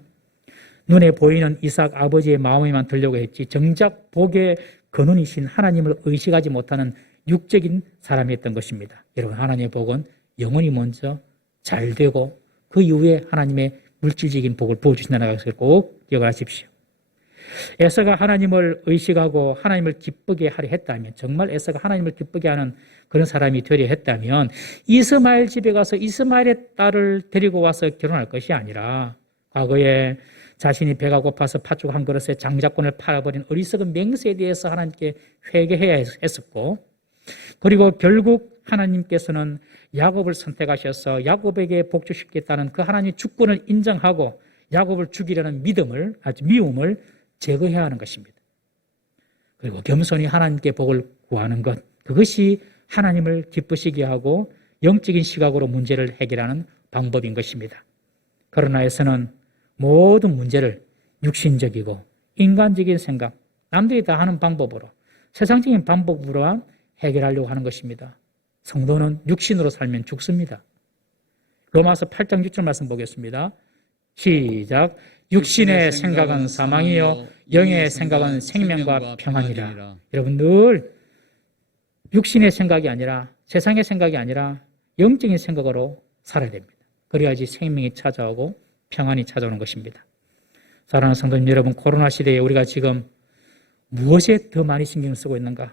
눈에 보이는 이삭 아버지의 마음에만 들려고 했지 정작 복의 근원이신 하나님을 의식하지 못하는 육적인 사람이었던 것입니다. 여러분, 하나님의 복은 영원히 먼저 잘 되고 그 이후에 하나님의 물질적인 복을 부어주신다는 것을 꼭 기억하십시오. 에서가 하나님을 의식하고 하나님을 기쁘게 하려 했다면, 정말 에서가 하나님을 기쁘게 하는 그런 사람이 되려 했다면 이스마엘 집에 가서 이스마엘의 딸을 데리고 와서 결혼할 것이 아니라 과거에 자신이 배가 고파서 팥죽 한 그릇에 장자권을 팔아버린 어리석은 맹세에 대해서 하나님께 회개해야 했었고, 그리고 결국 하나님께서는 야곱을 선택하셔서 야곱에게 복주시키겠다는 그 하나님의 주권을 인정하고 야곱을 죽이려는 미움을 제거해야 하는 것입니다. 그리고 겸손히 하나님께 복을 구하는 것, 그것이 하나님을 기쁘시게 하고 영적인 시각으로 문제를 해결하는 방법인 것입니다. 그러나 에서는 모든 문제를 육신적이고 인간적인 생각, 남들이 다 하는 방법으로, 세상적인 방법으로만 해결하려고 하는 것입니다. 성도는 육신으로 살면 죽습니다. 로마서 8장 6절 말씀 보겠습니다. 시작. 육신의 생각은 사망이요 영의 생각은 생명과 평안이라. 여러분, 늘 육신의 생각이 아니라 세상의 생각이 아니라 영적인 생각으로 살아야 됩니다. 그래야지 생명이 찾아오고 평안이 찾아오는 것입니다. 사랑하는 성도님 여러분, 코로나 시대에 우리가 지금 무엇에 더 많이 신경을 쓰고 있는가?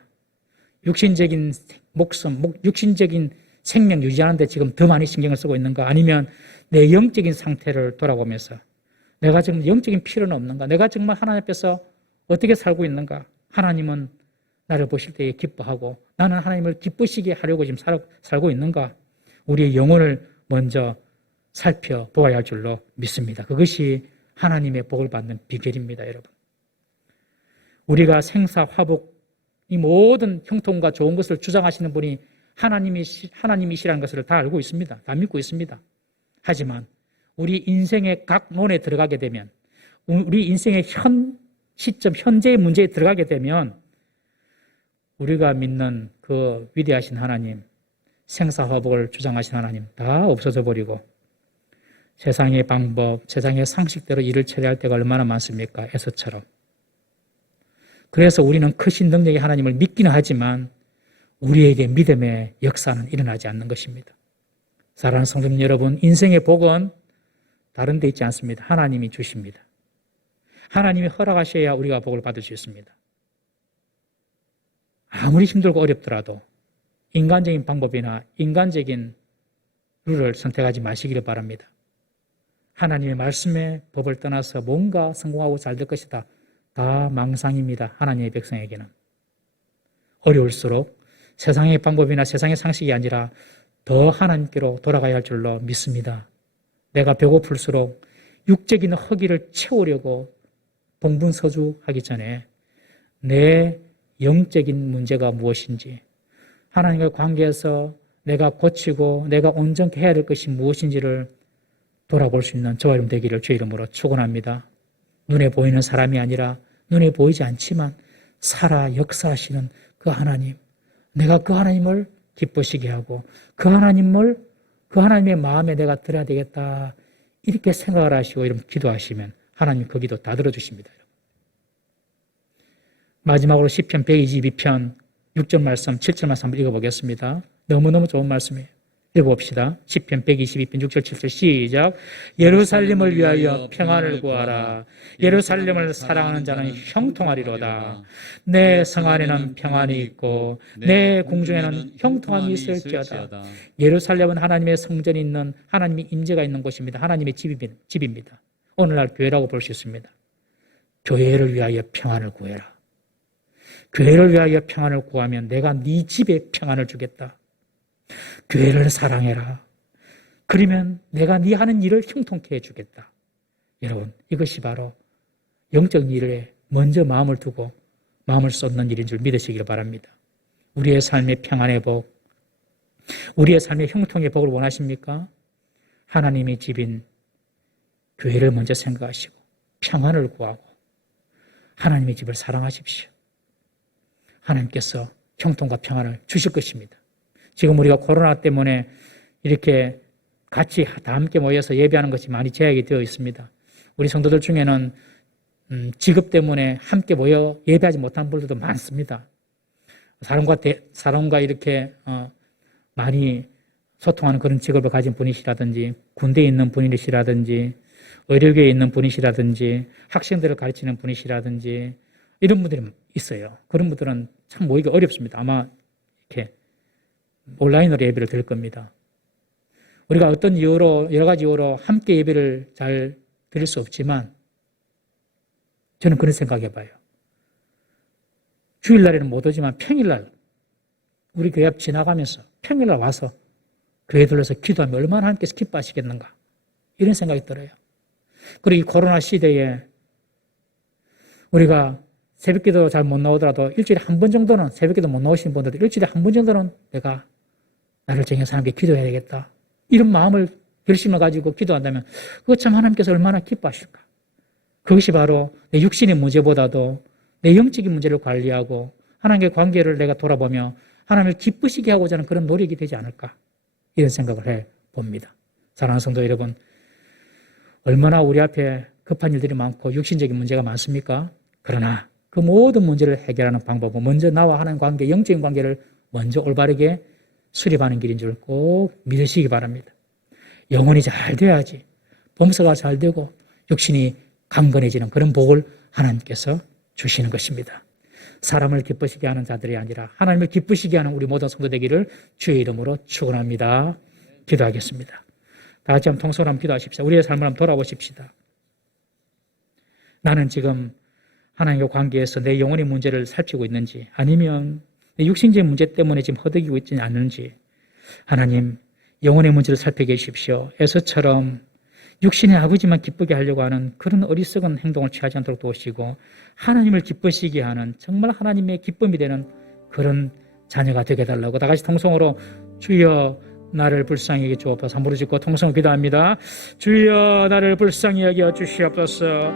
육신적인 목숨, 육신적인 생명 유지하는 데 지금 더 많이 신경을 쓰고 있는가? 아니면 내 영적인 상태를 돌아보면서 내가 지금 영적인 필요는 없는가? 내가 정말 하나님 앞에서 어떻게 살고 있는가? 하나님은 나를 보실 때에 기뻐하고 나는 하나님을 기쁘시게 하려고 지금 살고 있는가? 우리의 영혼을 먼저 살펴보아야 할 줄로 믿습니다. 그것이 하나님의 복을 받는 비결입니다, 여러분. 우리가 생사, 화복, 이 모든 형통과 좋은 것을 주장하시는 분이 하나님이시라는 것을 다 알고 있습니다. 다 믿고 있습니다. 하지만 우리 인생의 각 논에 들어가게 되면, 우리 인생의 현재의 문제에 들어가게 되면 우리가 믿는 그 위대하신 하나님, 생사화복을 주장하신 하나님 다 없어져 버리고 세상의 방법, 세상의 상식대로 일을 처리할 때가 얼마나 많습니까? 에서처럼. 그래서 우리는 크신 능력의 하나님을 믿기는 하지만 우리에게 믿음의 역사는 일어나지 않는 것입니다. 사랑하는 성도님 여러분, 인생의 복은 다른 데 있지 않습니다. 하나님이 주십니다. 하나님이 허락하셔야 우리가 복을 받을 수 있습니다. 아무리 힘들고 어렵더라도 인간적인 방법이나 인간적인 룰을 선택하지 마시기를 바랍니다. 하나님의 말씀의 법을 떠나서 뭔가 성공하고 잘 될 것이다. 다 망상입니다. 하나님의 백성에게는. 어려울수록 세상의 방법이나 세상의 상식이 아니라 더 하나님께로 돌아가야 할 줄로 믿습니다. 내가 배고플수록 육적인 허기를 채우려고 동분서주하기 전에 내 영적인 문제가 무엇인지, 하나님과 관계에서 내가 고치고 내가 온전케 해야 될 것이 무엇인지를 돌아볼 수 있는 저와 여러분 되기를 주의 이름으로 축원합니다. 눈에 보이는 사람이 아니라 눈에 보이지 않지만 살아 역사하시는 그 하나님, 내가 그 하나님을 기쁘시게 하고 그 하나님의 마음에 내가 들어야 되겠다, 이렇게 생각을 하시고 이런 기도하시면 하나님 그 기도 다 들어주십니다. 마지막으로 시편 122편 6절 말씀, 7절 말씀 한번 읽어보겠습니다. 너무너무 좋은 말씀이에요. 읽어봅시다. 시편 122편 6절 7절 시작. 예루살렘을 위하여 평안을 구하라. 예루살렘을 사랑하는 자는 형통하리로다. 내 성 안에는 평안이 있고 내 궁중에는 형통함이 있을지어다. 예루살렘은 하나님의 성전이 있는, 하나님의 임재가 있는 곳입니다. 하나님의 집입니다. 오늘날 교회라고 볼 수 있습니다. 교회를 위하여 평안을 구해라. 교회를 위하여 평안을 구하면 내가 네 집에 평안을 주겠다. 교회를 사랑해라. 그러면 내가 네 하는 일을 형통케 해주겠다. 여러분, 이것이 바로 영적 일에 먼저 마음을 두고 마음을 쏟는 일인 줄 믿으시기를 바랍니다. 우리의 삶의 평안의 복, 우리의 삶의 형통의 복을 원하십니까? 하나님의 집인 교회를 먼저 생각하시고 평안을 구하고 하나님의 집을 사랑하십시오. 하나님께서 형통과 평안을 주실 것입니다. 지금 우리가 코로나 때문에 이렇게 같이 다 함께 모여서 예배하는 것이 많이 제약이 되어 있습니다. 우리 성도들 중에는 직업 때문에 함께 모여 예배하지 못한 분들도 많습니다. 사람과 이렇게 많이 소통하는 그런 직업을 가진 분이시라든지, 군대에 있는 분이시라든지, 의료계에 있는 분이시라든지, 학생들을 가르치는 분이시라든지, 이런 분들이 있어요. 그런 분들은 참 모이기 어렵습니다. 아마 이렇게 온라인으로 예배를 드릴 겁니다. 우리가 어떤 이유로, 여러 가지 이유로 함께 예배를 잘 드릴 수 없지만 저는 그런 생각해 봐요. 주일날에는 못 오지만 평일날 우리 교회 앞 지나가면서 평일날 와서 교회 들러서 기도하면 얼마나 하나님께서 기뻐하시겠는가, 이런 생각이 들어요. 그리고 이 코로나 시대에 우리가 새벽기도 잘 못 나오더라도 일주일에 한 번 정도는, 새벽기도 못 나오시는 분들도 일주일에 한 번 정도는 내가 나를 정해서 하나님께 기도해야 되겠다, 이런 마음을, 결심을 가지고 기도한다면 그거 참 하나님께서 얼마나 기뻐하실까. 그것이 바로 내 육신의 문제보다도 내 영적인 문제를 관리하고 하나님과의 관계를 내가 돌아보며 하나님을 기쁘시게 하고자 하는 그런 노력이 되지 않을까, 이런 생각을 해봅니다. 사랑하는 성도 여러분, 얼마나 우리 앞에 급한 일들이 많고 육신적인 문제가 많습니까? 그러나 그 모든 문제를 해결하는 방법은 먼저 나와 하나님 관계, 영적인 관계를 먼저 올바르게 수립하는 길인 줄 꼭 믿으시기 바랍니다. 영혼이 잘 돼야지 범사가 잘 되고 육신이 강건해지는 그런 복을 하나님께서 주시는 것입니다. 사람을 기쁘시게 하는 자들이 아니라 하나님을 기쁘시게 하는 우리 모든 성도 되기를 주의 이름으로 축원합니다. 기도하겠습니다. 다 같이 한번 통성으로 한번 기도하십시오. 우리의 삶을 한번 돌아보십시다. 나는 지금 하나님과 관계에서 내 영혼의 문제를 살피고 있는지, 아니면 내 육신적인 문제 때문에 지금 허덕이고 있지 않는지, 하나님 영혼의 문제를 살피게 해주십시오. 에서처럼 육신의 아버지만 기쁘게 하려고 하는 그런 어리석은 행동을 취하지 않도록 도우시고 하나님을 기쁘시게 하는, 정말 하나님의 기쁨이 되는 그런 자녀가 되게 해달라고 다 같이 통성으로 주여 나를 불쌍히 여겨 주옵소서. 함부로 짓고 통성으로 기도합니다. 주여 나를 불쌍히 여겨 주시옵소서.